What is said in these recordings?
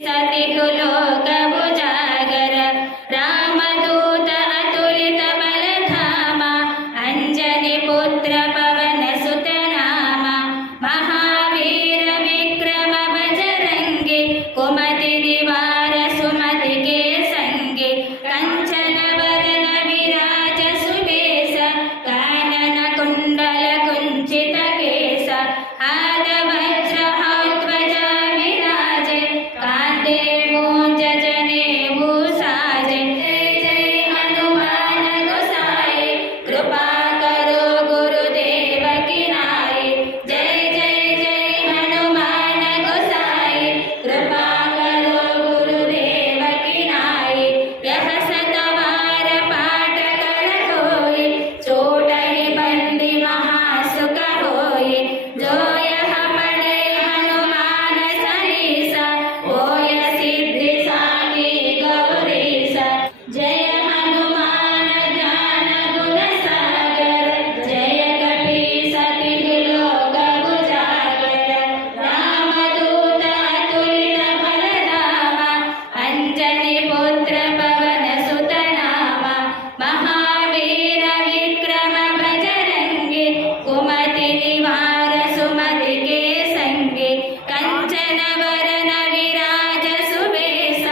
सतिहु लोकभु जागर रामदूत अतुलित बलधाम अंजनी पुत्र पवन सुत नाम महावीर विक्रम बजरंगी कुमति निवार सुमति के संगे कंचन वरन विराज सुबेश कानन कुंडल कुंचित केश आद वज्र ध्वजा विराजे कांते मूंज जनेऊ साजे जय जय हनुमान गोसाई कृपा करो गुरुदेव की नाई जय जय जय हनुमान गोसाई कृपा करो गुरुदेव की नाई यह सतवार पाठ कर होई चोट ही बंदी महासुख होई जो यह पढ़े हनुमान चालीसा होय सिद्धि साखी गौरीसा जय हनुमान ज्ञान गुण सागर जय कपीस तिहु लोक उजागर रामदूत अतुलित बलधाम अंजनी पुत्र पवन सुत नाम महावीर विक्रम बजरंगी कुमति निवार सुमति के संगे कंचन वरन विराज सुबेश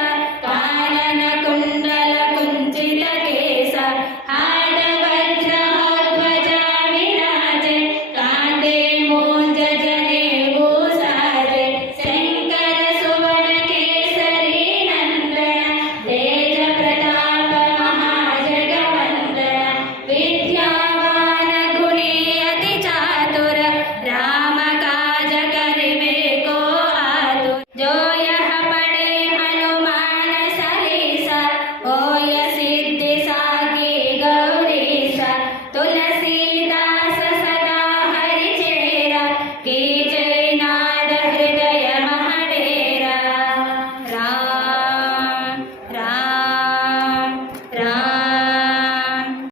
कानन कुंडल कुंचित केश हाड वज्र ध्वजा विराजे कांधे मूंज जनेऊ साजे शंकर सुवन केसरी नंदन तेज प्रताप महाजगवंदन विद्यावान गुणी अति चातुर राम काज करिबे को आतुर जो यह पढ़े हनुमान चालीसा होय सिद्धि साखी गौरीसा तुलसीदास सदा हरि चेरा की